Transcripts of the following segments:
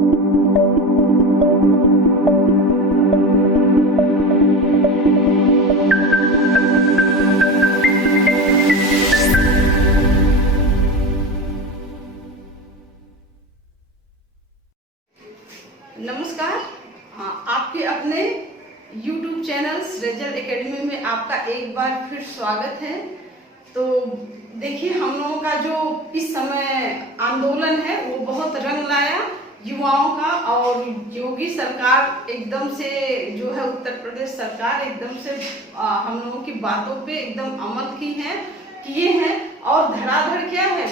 नमस्कार। आपके अपने YouTube चैनल सृजल एकेडमी में आपका एक बार फिर स्वागत है। तो देखिए, हम लोगों का जो इस समय आंदोलन है वो बहुत रंग लाया युवाओं का, और योगी सरकार एकदम से जो है उत्तर प्रदेश सरकार एकदम से हम लोगों की बातों पे एकदम अमल किए हैं और धड़ाधड़ क्या है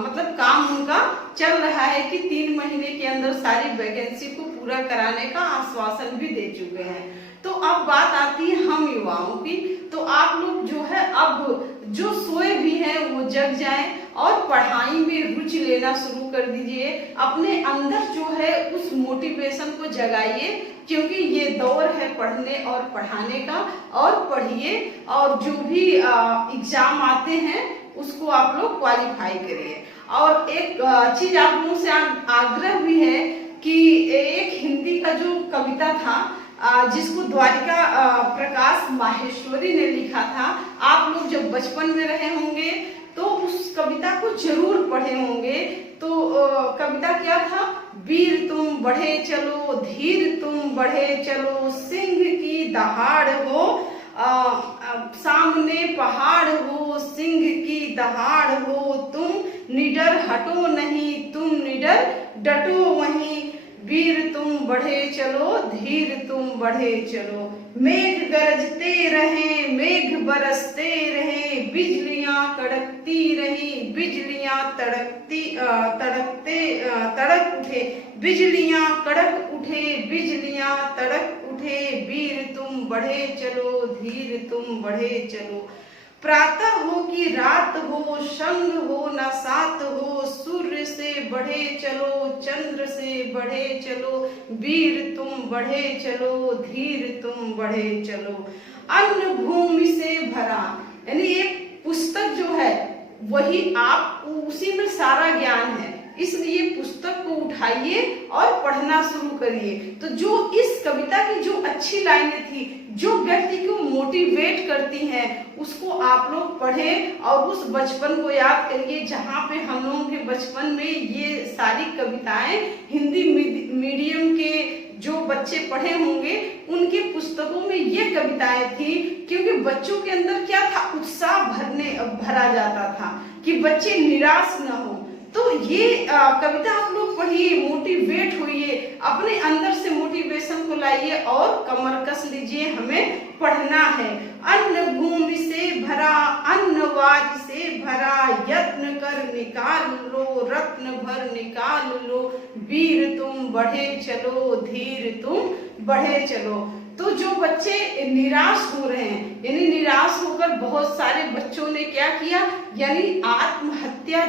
मतलब काम उनका चल रहा है कि 3 महीने के अंदर सारी वैकेंसी को पूरा कराने का आश्वासन भी दे चुके हैं। तो अब बात आती है हम युवाओं की। तो आप लोग जो है अब जो सोए भी हैं वो जग जाएं और पढ़ाई में रुचि लेना शुरू कर दीजिए। अपने अंदर जो है उस मोटिवेशन को जगाइए, क्योंकि ये दौर है पढ़ने और पढ़ाने का। और पढ़िए और जो भी एग्जाम आते हैं उसको आप लोग क्वालिफाई करिए। और एक चीज आप लोगों से आग्रह भी है कि एक हिंदी का जो कविता था जिसको द्वारिका प्रकाश माहेश्वरी ने लिखा था, आप लोग जब बचपन में रहे होंगे तो उस कविता को जरूर पढ़े होंगे। तो कविता क्या था? वीर तुम बढ़े चलो, धीर तुम बढ़े चलो, सिंह की दहाड़ हो सामने पहाड़ हो, सिंह की दहाड़ हो, तुम निडर हटो नहीं, तुम निडर डटो वहीं, वीर तुम बढ़े चलो, धीर तुम बढ़े चलो। मेघ गरजते रहे, मेघ बरसते रहे, बिजलियां कड़कती रही, बिजलियां तड़क उठे, बिजलियां कड़क उठे, बिजलियां तड़क उठे, वीर तुम बढ़े चलो, धीर तुम बढ़े चलो। प्रातः हो कि रात हो, संग हो न साथ हो, सूर्य से बढ़े चलो, चंद्र से बढ़े चलो, वीर तुम बढ़े चलो, धीर तुम बढ़े चलो। अन्न भूमि से भरा, यानी एक पुस्तक जो है वही आप उसी में सारा ज्ञान है, इसलिए पुस्तक को उठाइए और पढ़ना शुरू करिए। तो जो इस कविता की जो अच्छी लाइनें थी, जो व्यक्ति को मोटिवेट करती हैं, उसको आप लोग पढ़ें और उस बचपन को याद करिए जहाँ पे हम लोगों के बचपन में ये सारी कविताएं हिंदी मीडियम के जो बच्चे पढ़े होंगे उनकी पुस्तकों में ये कविताएं थी। क्योंकि बच्चों के अंदर क्या था, उत्साह भरा जाता था कि बच्चे निराश न हो। तो ये कविता आप लोग पढ़िए, मोटिवेट होइए, अपने अंदर से मोटिवेशन को लाइए और कमर कस लीजिए, हमें पढ़ना है। अन्न भूमि से भरा, अन्नवाज से भरा, यत्न कर निकाल लो, रत्न भर निकाल लो, वीर तुम बढ़े चलो, धीर तुम बढ़े चलो। तो जो बच्चे निराश हो रहे हैं, यानी निराश होकर बहुत सारे बच्चों ने क्या किया, यानी आत्महत्या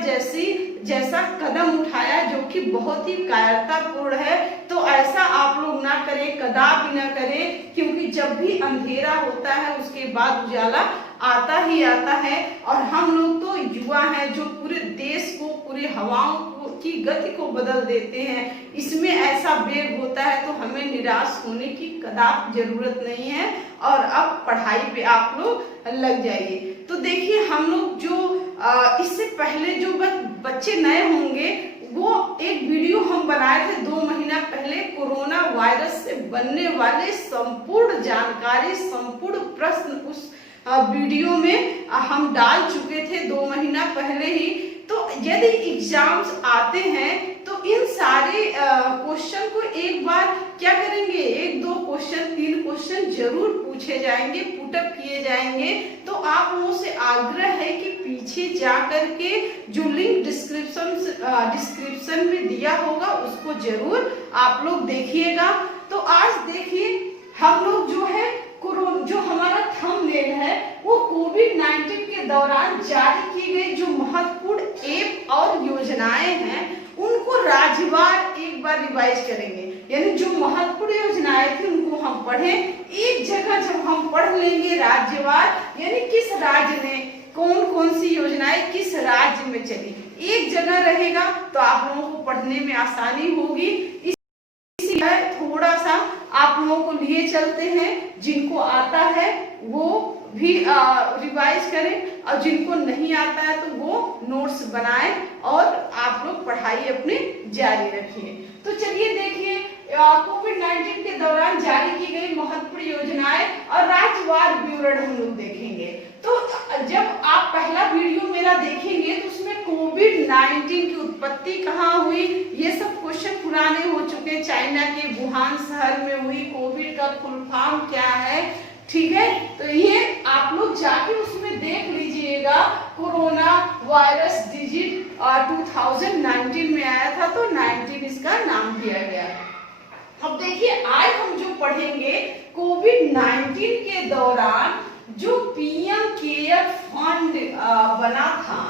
जैसा कदम उठाया, जो कि बहुत ही कायरतापूर्ण है। तो ऐसा आप लोग ना करें, कदापि ना करें, क्योंकि जब भी अंधेरा होता है उसके बाद उजाला आता ही आता है। और हम लोग तो युवा हैं जो पूरे देश को, पूरे हवाओं की गति को बदल देते हैं। इसमें ऐसा वेग होता है, तो हमें निराश होने की कदापि जरूरत नहीं है। और अब पढ़ाई पे आप लोग लग जाइए। तो देखिए, हम लोग जो इससे पहले जो बच्चे नए होंगे, वो एक वीडियो हम बनाए थे 2 महीना पहले, कोरोना वायरस से बनने वाले संपूर्ण जानकारी, संपूर्ण प्रश्न उस वीडियो में हम डाल चुके थे 2 महीना पहले ही। तो यदि एग्जाम्स आते हैं तो इन सारे क्वेश्चन को एक बार क्या करेंगे, 1, 2 क्वेश्चन, 3 क्वेश्चन जरूर पूछे जाएंगे, पुटअप किए जाएंगे। तो आप लोगों से आग्रह है कि पीछे जा करके जो लिंक डिस्क्रिप्शन में दिया होगा उसको जरूर आप लोग देखिएगा। तो आज देखिए, हम लोग जो है जो हमारा थंबनेल है वो कोविड-19 के दौरान जारी की गई जो महत्वपूर्ण ऐप और योजनाएं हैं उनको राज्यवार एक बार रिवाइज करेंगे। यानी जो महत्वपूर्ण योजनाएं थी उनको हम पढ़ें। एक जगह जब हम पढ़ लेंगे राज्यवार, यानी किस राज्य में कौन कौन सी योजनाएं किस राज्य में चली, एक जगह रहेगा तो आप लोगों को पढ़ने में आसानी होगी। इसलिए थोड़ा सा आप लोगों को लिए चलते हैं, जिनको आता है वो भी रिवाइज करें और जिनको नहीं आता है तो वो नोट्स बनाएं और आप लोग पढ़ाई अपनी जारी रखिए। तो चलिए देखिए, कोविड-19 के दौरान जारी की गई महत्वपूर्ण योजनाएं और राज्यवार विवरण हम लोग देखेंगे। तो जब आप पहला वीडियो मेरा देखेंगे तो उसमें कोविड-19 की उत्पत्ति कहाँ हुई, ये सब क्वेश्चन पुराने हो चुके। चाइना के वुहान शहर में हुई। कोविड का फुल फॉर्म क्या है, ठीक है, तो ये आप लोग जाके उसमें देख लीजिएगा। कोरोना वायरस डिजीज 2019 में आया था, तो 19 इसका नाम दिया गया। अब देखिए, आज हम जो पढ़ेंगे कोविड-19 के दौरान जो पीएम केयर फंड बना था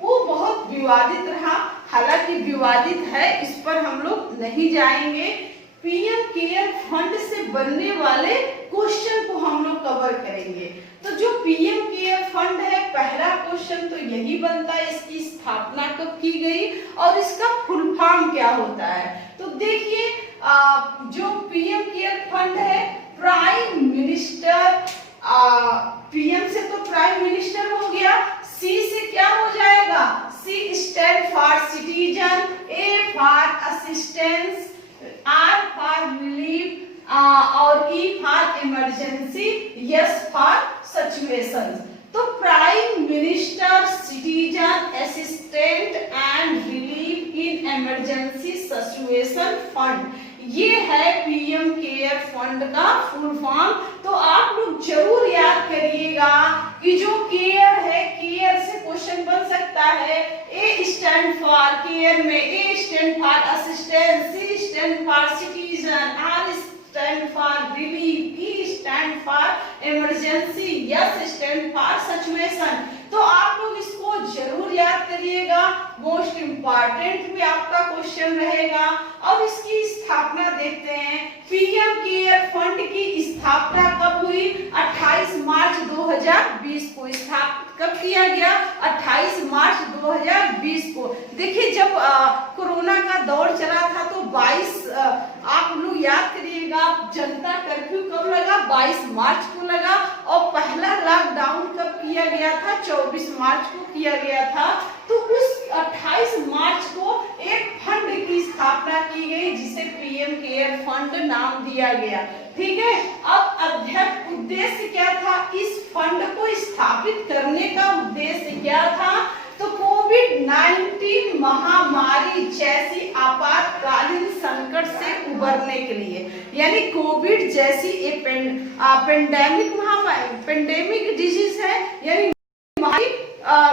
वो बहुत विवादित रहा। हालांकि विवादित है, इस पर हम लोग नहीं जाएंगे। पीएम केयर फंड से बनने वाले क्वेश्चन को हम लोग कवर करेंगे। तो जो पीएम केयर फंड है, पहला क्वेश्चन तो यही बनता है, इसकी स्थापना कब की गई और इसका फुल फॉर्म क्या होता है। तो देखिए, जो पीएम केयर फंड है, प्राइम मिनिस्टर, पीएम से तो प्राइम मिनिस्टर हो गया, सी से क्या हो जाएगा, C stand for citizen, A for assistance, R for relief और E for emergency, S for situation. तो prime minister citizen assistant and relief in emergency situation fund, ये है पीएम केयर फंड का फुल फॉर्म। तो आप लोग जरूर याद करिएगा कि जो केयर है, केयर से क्वेश्चन बन सकता है। ए स्टैंड फॉर केयर में, A stand for assistance, C stand for citizen, R stand for relief, E stand for emergency, S stand for situation. तो आप लोग इसको जरूर याद करिएगा, मोस्ट इंपॉर्टेंट भी आपका क्वेश्चन रहेगा। और इसकी स्थापना देखते हैं। पीएम केयर फंड की स्थापना कब हुई, 28 मार्च 2020 को स्थापित कब किया गया, 28 मार्च 2020 को। देखिए, जब कोरोना का दौर चला था तो 22, आप लोग याद करिएगा, जनता कर्फ्यू कब लगा, 22 मार्च को लगा। और पहला लॉकडाउन कब किया गया था, 24 मार्च को किया गया था। तो उस 28 मार्च को एक फंड की स्थापना की गई जिसे पीएम केयर फंड नाम दिया गया, ठीक है। अब अध्यक्ष उद्देश्य क्या था, इस फंड को स्थापित करने का उद्देश्य क्या था, तो कोविड-19 महामारी जैसी आपातकालीन संकट से उबरने के लिए, यानी कोविड जैसी पेंडेमिक महामारी, पेंडेमिक डिजीज है, यानी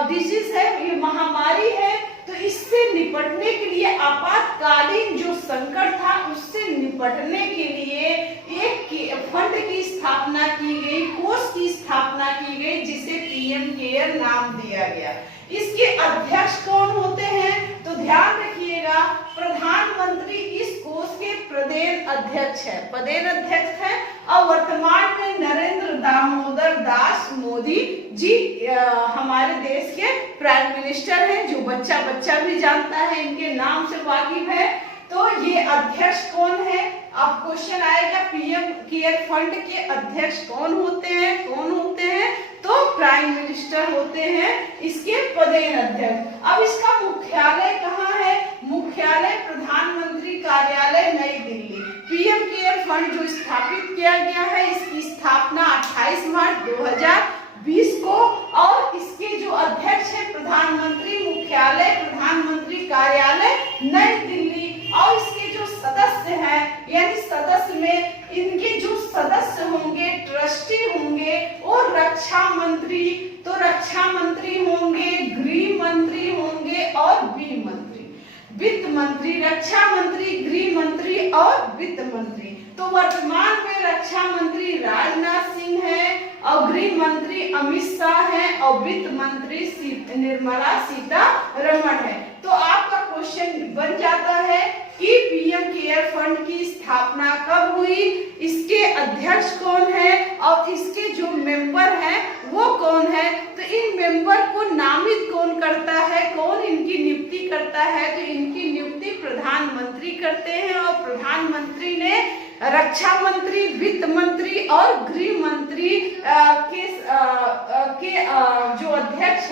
डिजीज है, ये महामारी है। तो इससे निपटने के लिए, आपातकालीन जो संकट था उससे निपटने के लिए एक फंड की स्थापना की गई, कोष की स्थापना की गई जिसे पीएम केयर नाम दिया गया। इसके अध्यक्ष कौन होते हैं, तो ध्यान रखिएगा, प्रधानमंत्री इस कोष के प्रदेश अध्यक्ष है, प्रदेश अध्यक्ष है। और वर्तमान में नरेंद्र दामोदर दास मोदी जी हमारे देश के प्राइम मिनिस्टर हैं, जो बच्चा बच्चा भी जानता है, इनके नाम से वाकिफ है। तो ये अध्यक्ष कौन है, अब क्वेश्चन आएगा, पीएम केयर फंड के अध्यक्ष कौन होते हैं, कौन होते हैं, तो प्राइम मिनिस्टर होते हैं इसके प्रदेश अध्यक्ष। अब इसका मुख्यालय कहाँ है, मुख्यालय प्रधानमंत्री कार्यालय नई दिल्ली। पीएम केयर फंड जो स्थापित किया गया है, इसकी स्थापना 28 मार्च 2020 को, और इसके जो अध्यक्ष है प्रधानमंत्री, मुख्यालय प्रधानमंत्री कार्यालय नई दिल्ली। और इसके जो सदस्य हैं, यानी सदस्य में इनके जो सदस्य होंगे, ट्रस्टी होंगे, और रक्षा मंत्री, तो रक्षा मंत्री होंगे, गृह मंत्री होंगे और वित्त मंत्री, वित्त मंत्री, रक्षा मंत्री, गृह मंत्री और वित्त मंत्री। तो वर्तमान में रक्षा मंत्री राजनाथ सिंह है, और गृह मंत्री अमित शाह है, और वित्त मंत्री निर्मला सीतारमण है। तो आपका क्वेश्चन बन जाता है कि पीएम केयर फंड की स्थापना कब हुई, इसके अध्यक्ष कौन है, और इसके जो मेंबर हैं वो कौन है? तो इन मेंबर को नामित कौन करता है, कौन इनकी नियुक्ति करता है? तो इनकी नियुक्ति प्रधानमंत्री करते हैं और प्रधानमंत्री ने रक्षा मंत्री, वित्त मंत्री और गृह मंत्री के जो अध्यक्ष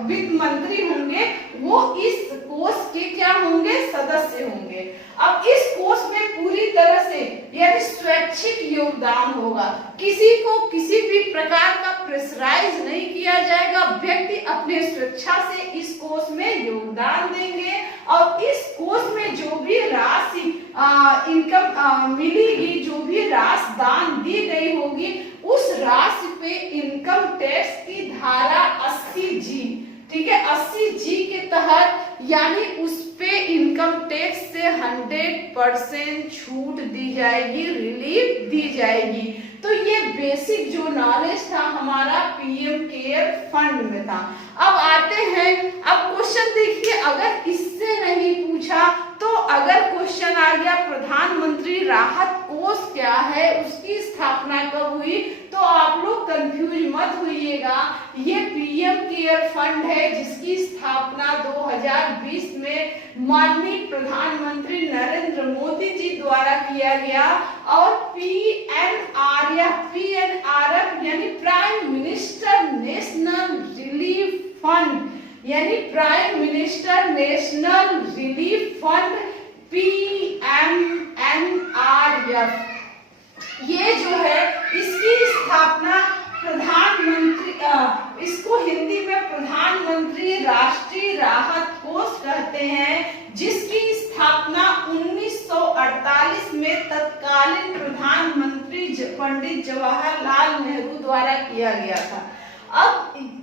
वित्त मंत्री होंगे वो इस कोष के क्या होंगे? सदस्य होंगे। अब इस कोष में पूरी तरह से यानी स्वैच्छिक योगदान होगा, किसी को किसी भी प्रकार का प्रेशराइज नहीं किया जाएगा, व्यक्ति अपने स्वेच्छा से इस कोष में योगदान देंगे और इस कोष में जो भी राशि इनकम मिलेगी, जो भी राशि दान दी गई होगी, उस राशि पे इनकम टैक्स की धारा 80G, ठीक है, 80G के तहत यानी उस पे इनकम टैक्स से 100% छूट दी जाएगी, रिलीफ दी जाएगी। तो ये बेसिक जो नॉलेज था हमारा पीएम केयर फंड में था। अब आते हैं, अब क्वेश्चन देखिए, अगर इससे नहीं पूछा तो अगर क्वेश्चन आ गया प्रधानमंत्री राहत कोष क्या है, उसकी स्थापना कब हुई, तो आप लोग कंफ्यूज मत होइएगा। ये पीएम केयर फंड है जिसकी स्थापना 2020 में माननीय प्रधानमंत्री नरेंद्र मोदी जी द्वारा किया गया और पीएनआरएफ यानी prime minister national relief fund यानी prime minister national relief fund PMNRF, ये जो है इसकी स्थापना प्रधानमंत्री, इसको हिंदी में प्रधानमंत्री राष्ट्रीय राहत कोष कहते हैं, जिसकी स्थापना 1948 में तत्कालीन प्रधानमंत्री पंडित जवाहरलाल नेहरू द्वारा किया गया था। अब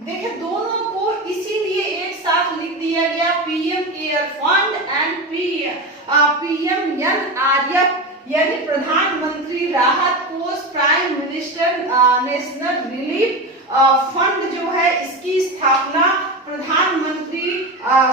देखिए दोनों को इसीलिए एक साथ लिख दिया गया, PM care fund and PMNRF यानी प्रधानमंत्री राहत कोष, prime minister national relief fund जो है, इसकी स्थापना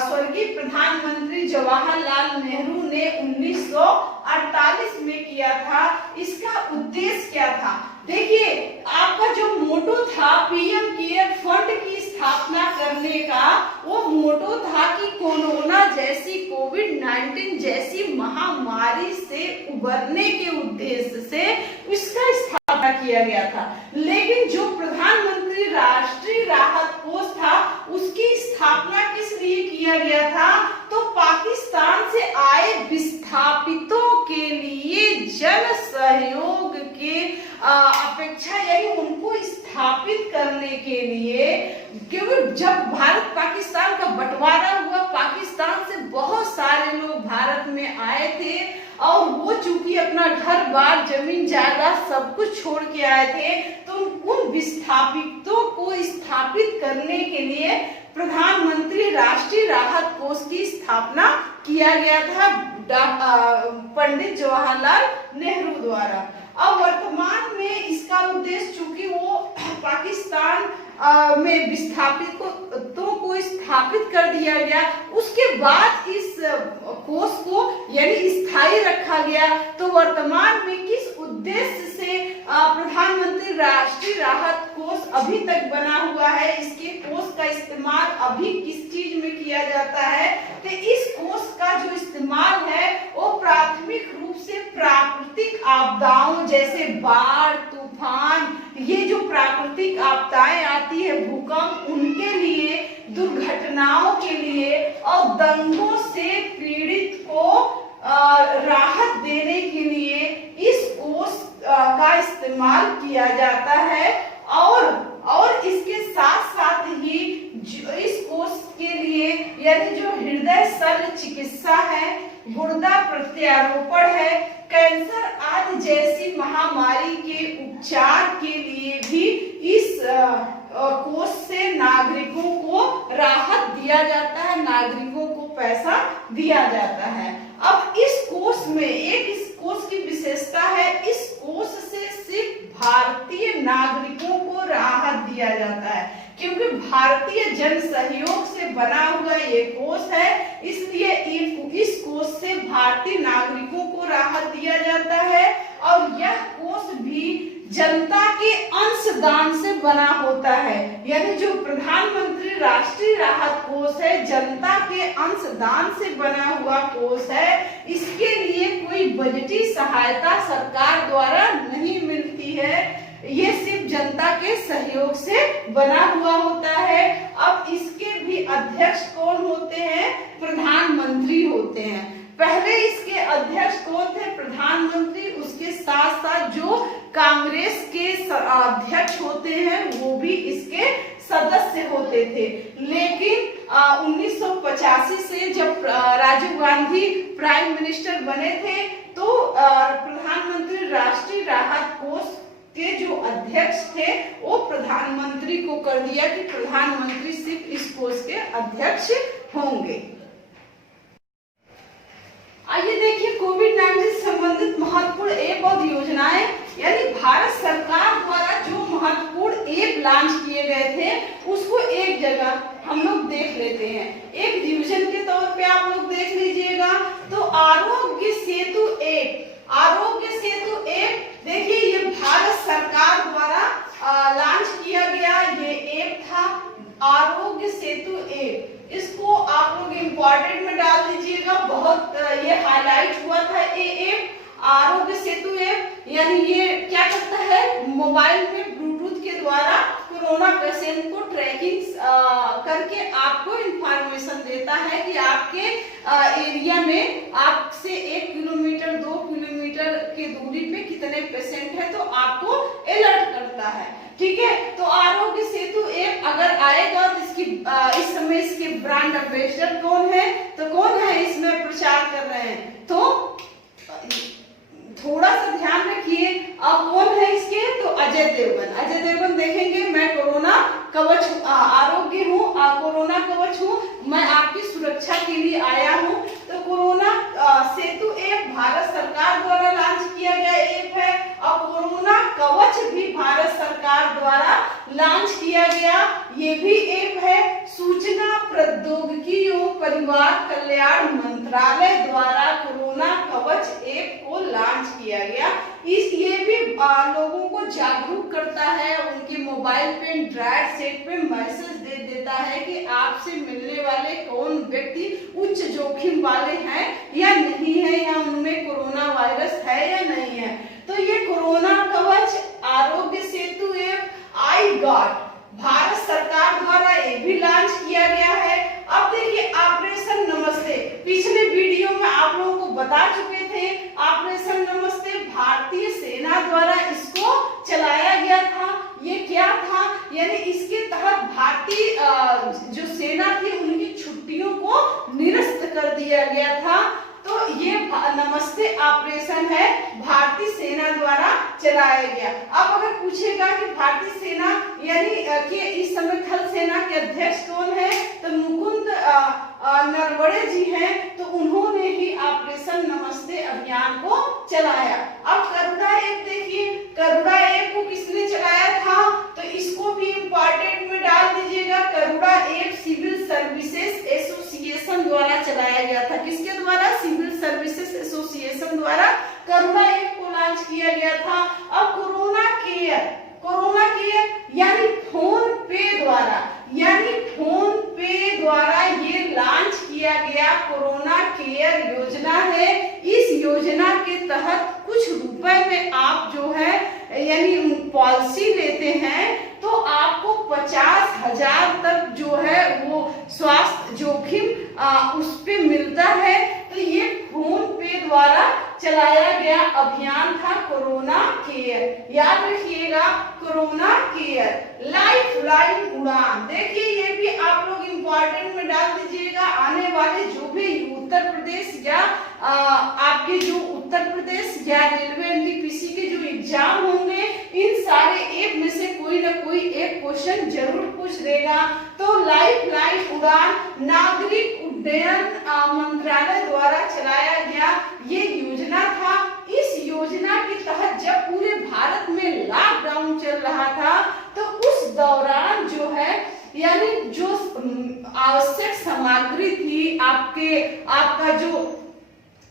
स्वर्गीय प्रधानमंत्री जवाहरलाल नेहरू ने 1948 में किया था। इसका उद्देश्य क्या था? देखिए आपका जो मोटो था पीएम केयर फंड की स्थापना करने का, वो मोटो था कि कोरोना जैसी कोविड-19 जैसी महामारी से उबरने के उद्देश्य से इसका स्थापना किया गया था। लेकिन जो प्रधानमंत्री राष्ट्रीय राहत कोष था उसकी स्थापना किस लिए किया गया था? तो पाकिस्तान से आए विस्थापितों के लिए जन सहयोग के अपेक्षा यानी उनको स्थापित करने के लिए, क्योंकि जब भारत पाकिस्तान का बंटवारा हुआ, पाकिस्तान से बहुत सारे लोग भारत में आए थे और वो चूंकि अपना घर बार जमीन जायदाद सब कुछ छोड़ के आए थे, तो उन विस्थापितों को स्थापित करने के लिए प्रधानमंत्री राष्ट्रीय राहत कोष की स्थापना किया गया था पंडित जवाहरलाल नेहरू द्वारा। अब वर्तमान में इसका उद्देश्य, चूंकि वो पाकिस्तान में विस्थापितों को स्थापित कर दिया गया, उसके बाद इस कोष को यानी स्थायी रखा गया। तो वर्तमान में किस उद्देश्य से प्रधानमंत्री राष्ट्रीय राहत कोष अभी तक बना हुआ है, इसके कोष का इस्तेमाल अभी किस चीज में किया जाता है? तो इस कोष का जो इस्तेमाल है वो प्राथमिक रूप से प्राकृतिक आपदाओं जैसे बाढ़, तूफान, ये जो प्राकृतिक आपदाएं आती है, भूकंप, उनके लिए, दुर्घटनाओं के लिए और दंगों से पीड़ित को राहत देने के लिए इस कोष का इस्तेमाल किया जाता है। और इसके साथ साथ ही इस कोष के लिए यानी जो हृदय शल्य चिकित्सा है, गुर्दा प्रत्यारोपण है, कैंसर आदि जैसी महामारी के उपचार के लिए भी इस कोष से नागरिकों को राहत दिया जाता है, नागरिकों को पैसा दिया जाता है। अब इस कोष में इस कोष की विशेषता है, इस कोष से सिर्फ भारतीय नागरिकों को राहत दिया जाता है, क्योंकि भारतीय जन सहयोग से बना हुआ ये कोष है, इसलिए इस कोष से भारतीय नागरिकों को राहत दिया जाता है। और यह कोष भी जनता के अंशदान से बना होता है। यानी जो प्रधानमंत्री राष्ट्रीय राहत कोष है, जनता के अंशदान से बना हुआ कोष है। इसके लिए कोई बजटी सहायता सरकार द्वारा नहीं मिलती है, ये सिर्फ जनता के सहयोग से बना हुआ होता है। अब इसके भी अध्यक्ष कौन होते हैं? प्रधानमंत्री होते हैं। पहले इसके अध्यक्ष कौन थे? प्रधानमंत्री। उसके साथ साथ जो कांग्रेस के अध्यक्ष होते हैं वो भी इसके सदस्य होते थे। लेकिन 1985 से जब राजीव गांधी प्राइम मिनिस्टर बने थे तो प्रधानमंत्री राष्ट्रीय राहत कोष के जो अध्यक्ष थे वो प्रधानमंत्री को कर दिया कि प्रधानमंत्री सिर्फ इस कोष के अध्यक्ष होंगे। आइए देखिए कोविड-19 संबंधित महत्वपूर्ण ऐप और योजनाएं। यानी भारत सरकार द्वारा जो महत्वपूर्ण ऐप लॉन्च किए गए थे उसको एक जगह हम लोग देख लेते हैं। एक डिवीजन के तौर पे आप लोग देख लीजिएगा तो आरोग्य सेतु ऐप। आरोग्य सेतु ऐप देखिए ये भारत सरकार द्वारा लॉन्च किया गया ये ऐप था, आरोग्य सेतु ऐप। इसको आप लोग इम्पोर्टेंट में डाल दीजिएगा, बहुत ये हाईलाइट हुआ था ये ऐप आरोग्य सेतु ऐप। यानी ये क्या करता है? मोबाइल में ब्लूटूथ के द्वारा कोरोना पेशेंट को ट्रैकिंग करके आपको इंफॉर्मेशन देता है कि आपके एरिया में आपसे 1 किलोमीटर 2 किलोमीटर की दूरी पे कितने पेशेंट है तो आपको अलर्ट करता है। ठीक है, तो आरोग्य सेतु ऐप अगर आएगा तो इसकी इस समय इसके ब्रांड एम्बेसडर कौन है? तो कौन है इसमें प्रचार कर रहे हैं? तो थोड़ा सा ध्यान रखिए, अब कौन है इसके? तो अजय देवगन। अजय देवगन देखेंगे मैं कोरोना कवच आरोग्य हूँ, कोरोना कवच हूँ, मैं आपकी सुरक्षा के लिए आया हूँ। तो कोरोना सेतु ऐप भारत सरकार द्वारा लॉन्च किया गया ऐप है और कोरोना कवच भी भारत सरकार द्वारा लॉन्च किया गया ये भी ऐप है। सूचना प्रौद्योगिकी एवं परिवार कल्याण मंत्रालय द्वारा कोरोना कवच ऐप को लॉन्च किया गया। इस ये भी लोगों को जागरूक करता है, उनके मोबाइल पे एंड्रॉइड सेट पे मैसेज दे देता है कि आपसे मिलने वाले कौन व्यक्ति उच्च जोखिम वाले हैं या नहीं है, या उनमें कोरोना वायरस है या नहीं है। तो ये कोरोना कवच Aarogya Setu app I got Bharat सरकार द्वारा ये भी लॉन्च किया गया है। अब देखिए ऑपरेशन नमस्ते, पिछले वीडियो में आप लोगों को बता चुके थे ऑपरेशन नमस्ते भारतीय सेना द्वारा इसको चलाया गया था। ये क्या था? यानी इसके तहत भारतीय जो सेना थी उनकी छुट्टियों को निरस्त कर दिया गया था। तो ये नमस्ते ऑपरेशन है भारतीय सेना द्वारा चलाया गया। अब अगर पूछेगा कि भारतीय सेना यानी कि इस समय थल सेना के अध्यक्ष कौन है तो मुकुंद नरवणे जी हैं, तो उन्होंने ही ऑपरेशन नमस्ते अभियान को चलाया। अब करुणा ऐप देखिए, करुणा ऐप को किसने चलाया था? तो इसको भी इम्पोर्टेंट में डाल दीजिएगा। करुणा ऐप सिविल सर्विसेज एसोसिएशन द्वारा चलाया गया था। किसके द्वारा? सिविल सर्विसेज एसोसिएशन द्वारा करुणा ऐप को लॉन्च किया गया था। अब कोरोना केयर यानी फोन पे द्वारा ये लॉन्च किया गया कोरोना केयर योजना है। इस योजना के तहत कुछ रुपए में आप जो है यानी पॉलिसी लेते हैं तो आपको 50,000 तक जो है वो स्वास्थ्य जोखिम उस पे मिलता है। तो ये फोन पे द्वारा चलाया गया अभियान था कोरोना केयर। याद रखिएगा कोरोना केयर। लाइफ लाइन उड़ान देखिए ये भी आप लोग इम्पोर्टेंट में डाल दीजिएगा। आने वाले जो भी उत्तर प्रदेश या आपके जो उत्तर प्रदेश या रेलवे एनटीपीसी के जो एग्जाम होंगे इन सारे ऐप में से कोई ना कोई एक क्वेश्चन जरूर पूछ देगा। तो लाइफ लाइन उड़ान नागरिक उड्डयन मंत्रालय द्वारा चलाया गया ये योजना था। इस योजना के तहत जब पूरे भारत में लॉकडाउन चल रहा था तो उस दौरान जो है यानी जो आवश्यक सामग्री थी आपका जो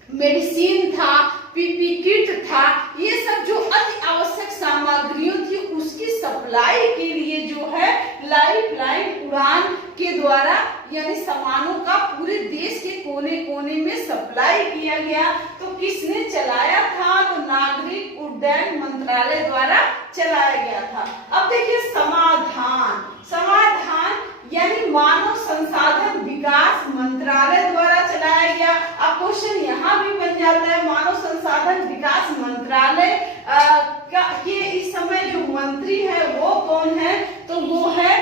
मेडिसिन था, पीपी किट था, ये सब जो अति आवश्यक सामग्रियों थी उसकी सप्लाई के लिए जो है लाइफलाइन उड़ान के द्वारा यानी सामानों का पूरे देश के कोने कोने में सप्लाई किया गया। तो किसने चलाया था? तो नागरिक उड्डयन मंत्रालय द्वारा चलाया गया था। अब देखिए समाधान, समाधान यानी मानव संसाधन विकास मंत्रालय द्वारा चलाया गया। अब क्वेश्चन यहाँ भी बन जाता है, मानव संसाधन विकास मंत्रालय के इस समय जो मंत्री है वो कौन है? तो वो है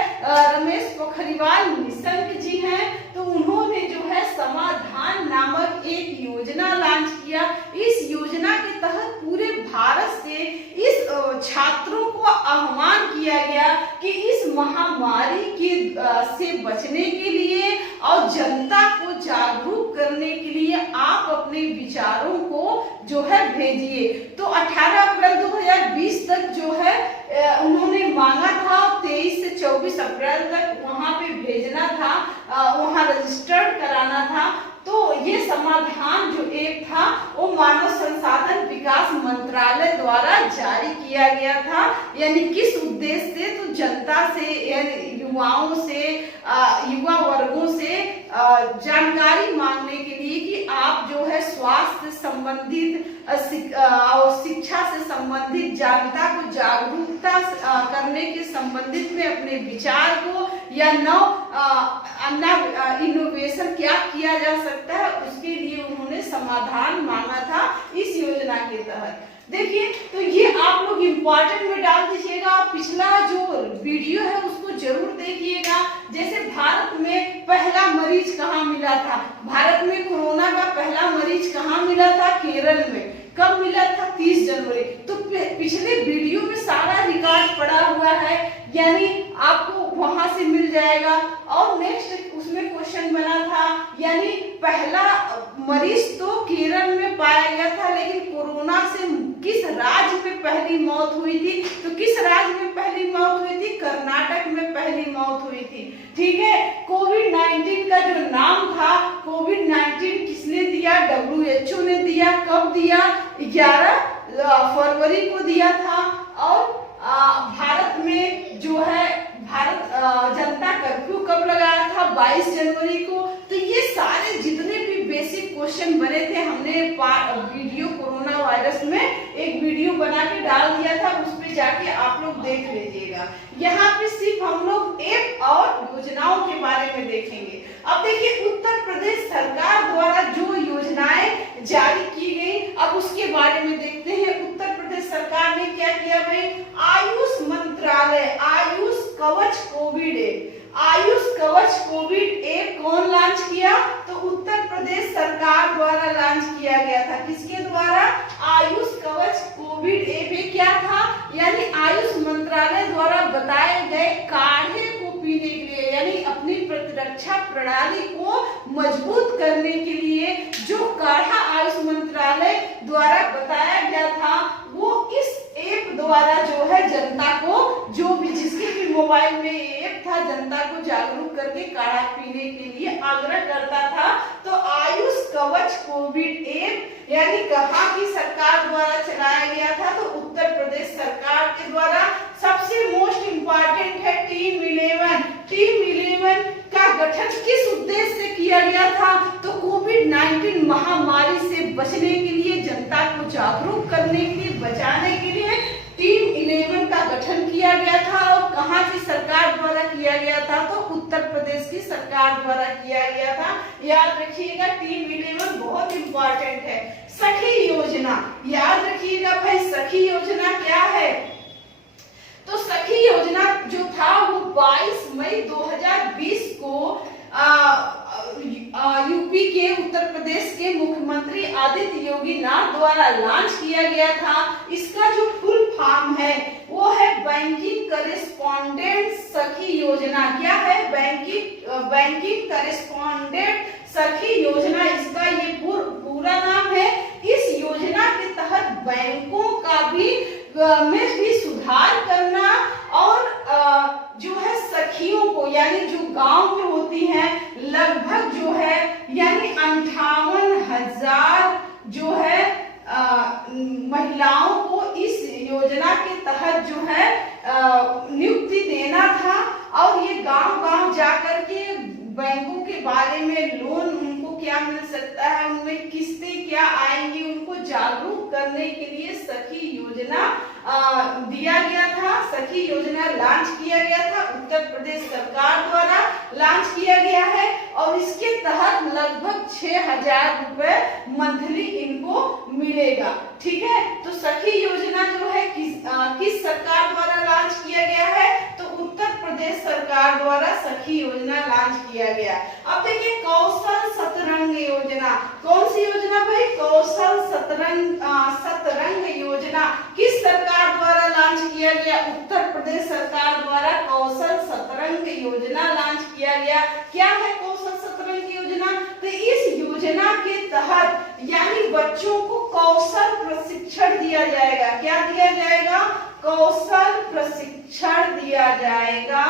रमेश पोखरियाल निशंक जी हैं। तो उन्होंने जो है समाधान नामक एक योजना लॉन्च किया। इस योजना के तहत पूरे भारत से इस छात्रों को आह्वान किया गया कि इस महामारी के से बचने के लिए और जनता को जागरूक करने के लिए आप अपने विचारों को जो है भेजिए। तो 18 अप्रैल 2020 तक जो है उन्होंने मांगा था, 23 से 24 अप्रैल तक वहां पे भेजना था, वहां रजिस्टर्ड कराना था। तो ये समाधान जो एक था वो मानव संसाधन विकास मंत्रालय द्वारा जारी किया गया था। यानी किस उद्देश्य से? तो जनता से यानी युवाओं से, युवा वर्गों से जानकारी मांगने के लिए कि आप जो है स्वास्थ्य संबंधित और शिक्षा से संबंधित जनता को जागरूकता करने के संबंधित में अपने विचार को या इनोवेशन क्या किया जा सकता है उसके लिए उन्होंने समाधान मांगा था इस योजना के तहत। देखिए तो ये आप लोग इम्पोर्टेंट में डाल दीजिएगा। पिछला जो वीडियो है उसको जरूर देखिएगा। जैसे भारत में पहला मरीज कहाँ मिला था? भारत में कोरोना का पहला मरीज कहाँ मिला था? केरल में। कब मिला था? 30 जनवरी। तो पिछले वीडियो में सारा रिकॉर्ड पड़ा हुआ है, यानी आपको वहां से मिल जाएगा। और नेक्स्ट उसमें क्वेश्चन बना था, यानी पहला मरीज तो केरल में पाया गया था, लेकिन कोरोना से किस राज्य में पहली मौत हुई थी? तो किस राज्य में पहली मौत हुई थी? कर्नाटक में पहली मौत हुई थी। ठीक है। कोविड-19 का जो नाम था, कोविड-19 किसने दिया? WHO ने दिया। कब दिया? 11 फरवरी को दिया था। और भारत में जो है भारत जनता कर्फ्यू कब लगाया था? 22 जनवरी को। तो ये सारे जितने भी बेसिक क्वेश्चन बने थे हमने वीडियो कोरोना वायरस में एक वीडियो बना के डाल दिया था, उस पे जाके आप लोग देख लीजिएगा। यहाँ पे सिर्फ हम लोग एक और योजनाओं के बारे में देखेंगे। अब देखिए उत्तर प्रदेश सरकार द्वारा जो योजनाएं जारी की गई, अब उसके बारे में देखते हैं। उत्तर प्रदेश सरकार ने क्या किया भाई? आयुष मंत्रालय आयुष कवच कोविड ऐप, आयुष कवच कोविड ऐप कौन लॉन्च किया? तो उत्तर प्रदेश सरकार द्वारा लॉन्च किया गया था। किसके द्वारा? आयुष कवच कोविड ऐप क्या था? यानी आयुष मंत्रालय द्वारा बताए गए काढ़े को पीने के लिए, यानी अपनी प्रतिरक्षा प्रणाली को मजबूत करने के लिए जो काढ़ा आयुष मंत्रालय द्वारा बताया गया था, वो इस ऐप द्वारा जो है जनता को, जो भी जिसके भी मोबाइल में ऐप था, जनता को जागरूक करके काढ़ा पीने के लिए आग्रह करता था। तो आयुष कवच कोविड ऐप यानी कहाँ की सरकार द्वारा चलाया गया था? तो उत्तर प्रदेश सरकार के द्वारा। सबसे मोस्ट इम्पोर्टेंट है टीम 11। टीम 11 का गठन किस उद्देश्य से किया गया था? तो कोविड-19 महामारी से बचने के लिए, जनता को जागरूक करने के लिए, बचाने के लिए टीम 11 का गठन किया गया था। और कहाँ की सरकार द्वारा किया गया था? तो उत्तर प्रदेश की सरकार द्वारा किया गया था। याद रखिएगा टीम 11 बहुत इंपॉर्टेंट है। सखी योजना याद रखिएगा भाई, सखी योजना क्या है? तो सखी योजना जो था वो 22 मई 2020 को यूपी के उत्तर प्रदेश के मुख्यमंत्री आदित्य योगी नाथ द्वारा लॉन्च किया गया था। इसका जो फुल फॉर्म है वो है बैंकिंग करेस्पॉन्डेंट सखी योजना। क्या है? बैंकिंग करेस्पॉन्डेंट सखी योजना, इसका ये पूरा नाम है। इस योजना के तहत बैंकों का में भी सुधार करना और जो है सखियों को, यानी जो गांव में होती हैं, लगभग जो है यानी 58,000 जो है महिलाओं को इस योजना के तहत जो है नियुक्ति देना था और ये गांव-गांव जाकर के बैंकों के बारे में लोन उनको क्या मिल सकता है, उनमें किस्तें क्या आएंगी, उनको जागरूक करने के लिए सखी योजना दिया गया था। सखी योजना लॉन्च किया गया था, उत्तर प्रदेश सरकार द्वारा लॉन्च किया गया है और इसके तहत लगभग 6,000 रुपए मंथली इनको मिलेगा। ठीक है, तो सखी योजना जो है किस सरकार द्वारा लॉन्च किया गया है, तो उत्तर प्रदेश सरकार द्वारा सखी योजना लॉन्च किया गया। अब देखिए कौशल सतरंग योजना, कौन सी योजना भाई, कौशल सतरंग योजना किस सरकार द्वारा लॉन्च किया गया, उत्तर प्रदेश सरकार द्वारा कौशल सतरंग योजना लॉन्च किया गया। क्या है कौशल सतरंग योजना, तो इस योजना के तहत यानी बच्चों को कौशल प्रशिक्षण दिया जाएगा। क्या दिया जाएगा, कौशल प्रशिक्षण दिया जाएगा।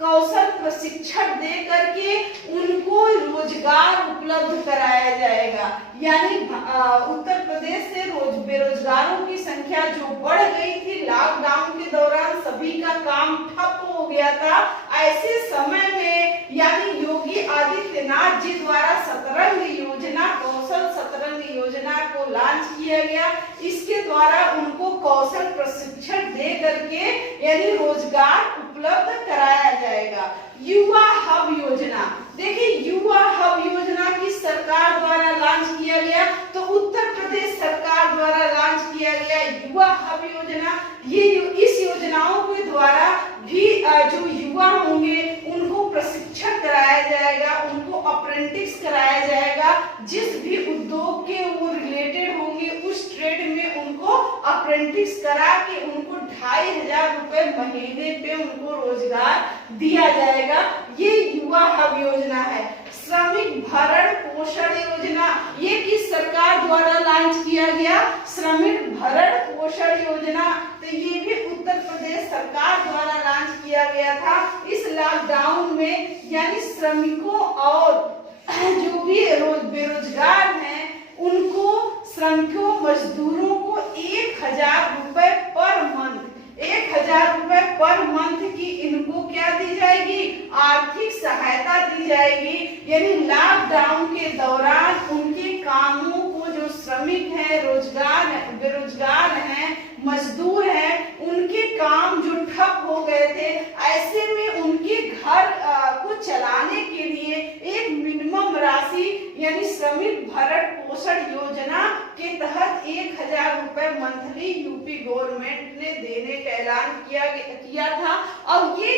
कौशल प्रशिक्षण दे करके उनको रोजगार उपलब्ध कराया जाएगा। यानी उत्तर प्रदेश से बेरोजगारों की संख्या जो बढ़ गई थी, लॉकडाउन के दौरान सभी का काम ठप हो गया था, ऐसे समय में यानी योगी आदित्यनाथ जी द्वारा सतरंग योजना, कौशल सतरंग योजना को लॉन्च किया गया। इसके द्वारा उनको कौशल प्रशिक्षण दे करके यानी रोजगार उपलब्ध कराया जाएगा। युवा हब योजना, देखिए युवा हब योजना किस सरकार द्वारा लॉन्च किया गया, तो उत्तर प्रदेश सरकार द्वारा लॉन्च किया गया युवा हब योजना। ये इस योजनाओं के द्वारा भी जो युवा होंगे उनको प्रशिक्षण कराया जाएगा, उनको अप्रेंटिस कराया जाएगा। जिस भी उद्योग के वो रिलेटेड होंगे उस ट्रेड में उनको अप्रेंटिस करा के उनको 2,500 रुपए महीने पे उनको रोजगार दिया जाएगा। ये युवा हब योजना है। श्रमिक भरण पोषण योजना, ये किस सरकार द्वारा लॉन्च किया गया, श्रमिक भरण पोषण योजना, तो ये भी उत्तर प्रदेश सरकार द्वारा लॉन्च किया गया था। इस लॉकडाउन में यानी श्रमिकों और जो भी बेरोजगार हैं उनको, श्रमिकों मजदूरों को 1,000 रुपए पर मंथ, 1,000 रुपए पर मंथ की इनको क्या दी जाएगी, आर्थिक सहायता दी जाएगी। यानी लॉकडाउन के दौरान उनके कामों को जो श्रमिक हैं, बेरोजगार हैं, मजदूर हैं, उनके काम जो ठप हो गए थे, ऐसे में उनके घर को चलाने के लिए एक मिनिमम राशि यानी श्रमिक भरण पोषण योजना के तहत 1,000 रुपए मंथली यूपी गवर्नमेंट ने देने का ऐलान किया था। और ये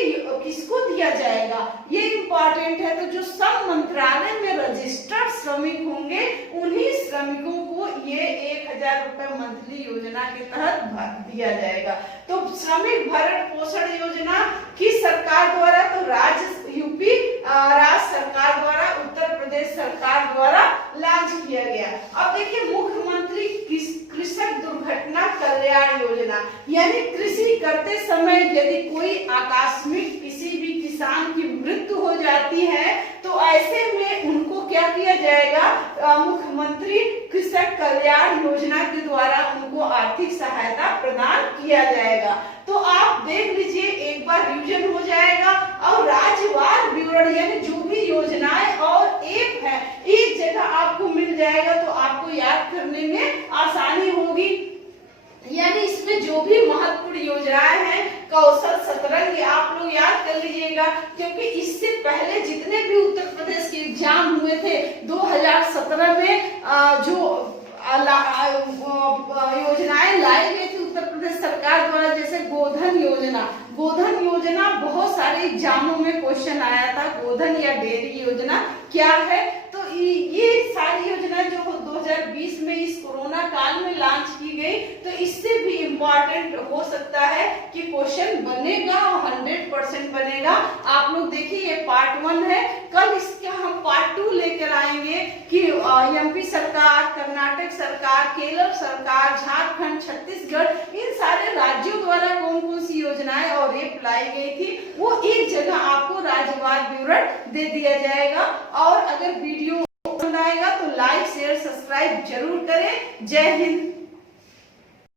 किसको दिया जाएगा, ये इम्पोर्टेंट है, तो जो श्रम मंत्रालय में रजिस्टर्ड श्रमिक होंगे उन्हीं श्रमिकों को ये 1,000 रुपए मंथली योजना के तहत दिया जाएगा। तो श्रमिक भरण पोषण योजना किस सरकार द्वारा, तो यूपी राज्य सरकार द्वारा, उत्तर प्रदेश सरकार द्वारा लॉन्च किया गया। अब देखिए मुख्यमंत्री कृषक दुर्घटना कल्याण योजना, यानी कृषि करते समय यदि कोई आकस्मिक किसी भी किसान की मृत्यु हो जाती है तो ऐसे में उनको क्या किया जाएगा, मुख्यमंत्री कृषक कल्याण योजना के द्वारा उनको आर्थिक सहायता प्रदान किया जाएगा। तो आप देख लीजिए, एक बार रिवीजन हो जाएगा और राज्यवार विवरण यानी जो भी योजनाएं और ऐप है एक जगह आपको मिल जाएगा, तो आपको याद करने में आसानी होगी। यानी इसमें जो भी महत्वपूर्ण योजनाएं हैं, कौशल सतरंग आप लोग याद कर लीजिएगा, क्योंकि इससे पहले जितने भी उत्तर प्रदेश के एग्जाम हुए थे 2017 में जो योजनाएं लाई गई थी उत्तर प्रदेश सरकार द्वारा, जैसे गोधन योजना बहुत सारे एग्जामों में क्वेश्चन आया था। गोधन या डेयरी योजना क्या है, तो ये सारी योजना जो 2020 में इस कोरोना काल में लॉन्च की गई, तो इससे भी इम्पोर्टेंट हो सकता है कि क्वेश्चन बनेगा और 100% बनेगा। आप लोग देखिए, ये पार्ट 1 है, कल इसका हम पार्ट 2 लेकर आएंगे कि एमपी सरकार, कर्नाटक सरकार, केरल सरकार, झारखंड, छत्तीसगढ़, इन सारे राज्यों द्वारा कौन कौन सी योजनाएं और ऐप लाई गई थी, वो एक जगह आपको राज्यवार विवरण दे दिया जाएगा। और अगर वीडियो पसंद आएगा तो लाइक शेयर सब्सक्राइब जरूर करें। जय हिंद।